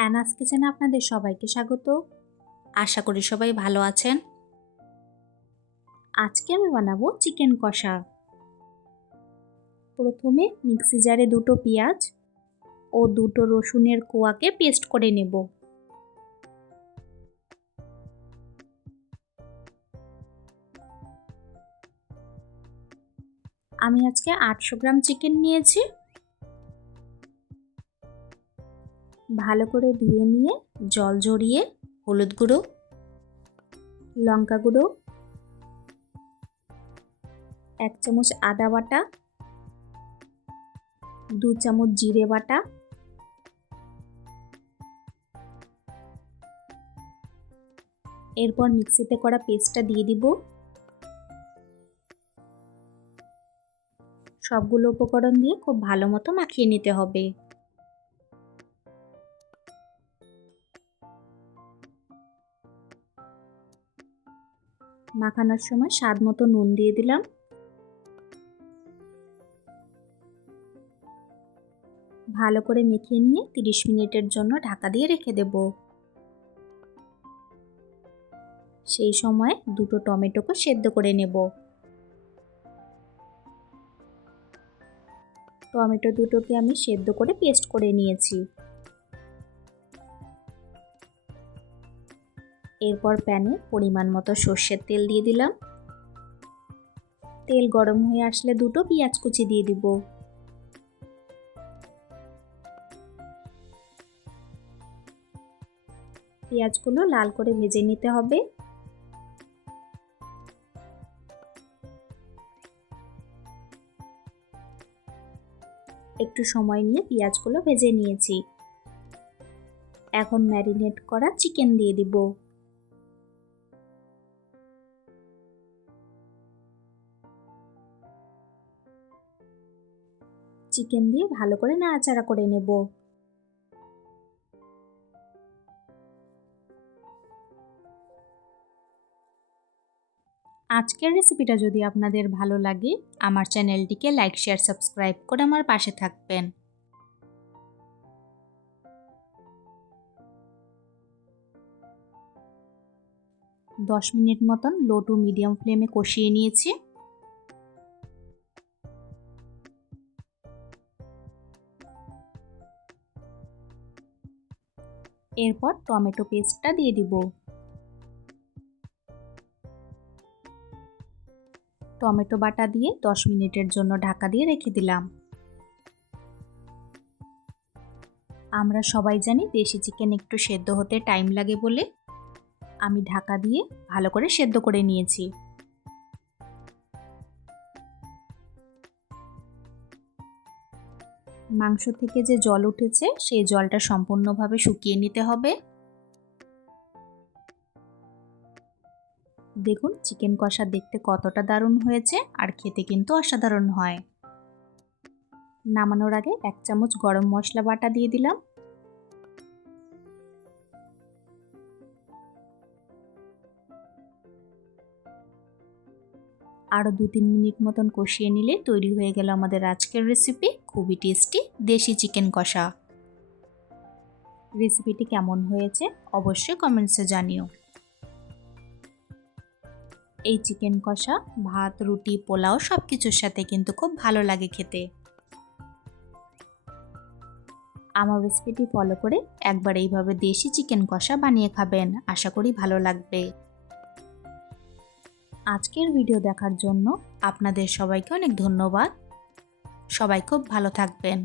অ্যানাস কিচেনে আপনাদের সবাইকে স্বাগত। আশা করি সবাই ভালো আছেন। আজকে আমি বানাবো চিকেন কষা। প্রথমে মিক্সি জারে 2টো পেঁয়াজ ও 2টো রসুনের কোয়াকে পেস্ট করে নেব। আমি আজকে 800 গ্রাম চিকেন নিয়েছি। ভালো করে ধুয়ে নিয়ে জল ঝরিয়ে হলুদ গুঁড়ো, লঙ্কা গুঁড়ো, 1 চামচ আদা বাটা, 2 চামচ জিরে বাটা, এরপর মিক্সিতে করা পেস্টটা দিয়ে দিব। সবগুলো উপকরণ দিয়ে খুব ভালো মতো মাখিয়ে নিতে হবে। মাখানোর সময় স্বাদ মতো নুন দিয়ে দিলাম। ভালো করে মেখে নিয়ে 30 মিনিটের জন্য ঢাকা দিয়ে রেখে দেব। সেই সময় 2টো টমেটোকে সেদ্ধ করে নেব। টমেটো দুটোকে আমি সেদ্ধ করে পেস্ট করে নিয়েছি। এরপর প্যানে পরিমাণ মতো সর্ষের তেল দিয়ে দিলাম। তেল গরম হয়ে আসলে 2টো পেঁয়াজ কুচি দিয়ে দিব। পেঁয়াজগুলো লাল করে ভেজে নিতে হবে। একটু সময় নিয়ে পেঁয়াজগুলো ভেজে নিয়েছি। এখন ম্যারিনেট করা চিকেন দিয়ে দিব। চিকেন দিয়ে ভালো করে নাড়াচাড়া করে নেব। আজকের রেসিপিটা যদি আপনাদের ভালো লাগে, আমার চ্যানেলটিকে লাইক, শেয়ার, সাবস্ক্রাইব করে আমার পাশে থাকবেন। দশ মিনিট মতন লো টু মিডিয়াম ফ্লেমে কষিয়ে নিয়েছি। এরপর টমেটো পেস্টটা দিয়ে দিব। টমেটো বাটা দিয়ে 10 মিনিটের জন্য ঢাকা দিয়ে রেখে দিলাম। আমরা সবাই জানি দেশি চিকেন একটু সেদ্ধ হতে টাইম লাগে বলে আমি ঢাকা দিয়ে ভালো করে সেদ্ধ করে নিয়েছি। মাংস থেকে যে জল উঠেছে সেই জলটা সম্পূর্ণভাবে শুকিয়ে নিতে হবে। দেখুন চিকেন কষা দেখতে কতটা দারুণ হয়েছে, আর খেতে কিন্তু অসাধারণ হয়। নামানোর আগে 1 চামচ গরম মশলা বাটা দিয়ে দিলাম। আরও 2-3 মিনিট মতন কষিয়ে নিলে তৈরি হয়ে গেল আমাদের আজকের রেসিপি, খুবই টেস্টি দেশি চিকেন কষা। রেসিপিটি কেমন হয়েছে অবশ্যই কমেন্টসে জানিও। এই চিকেন কষা ভাত, রুটি, পোলাও সব কিছুর সাথে কিন্তু খুব ভালো লাগে খেতে। আমার রেসিপিটি ফলো করে একবার এইভাবে দেশি চিকেন কষা বানিয়ে খাবেন, আশা করি ভালো লাগবে। আজকের ভিডিও দেখার জন্য আপনাদের সবাইকে অনেক ধন্যবাদ। সবাই খুব ভালো থাকবেন।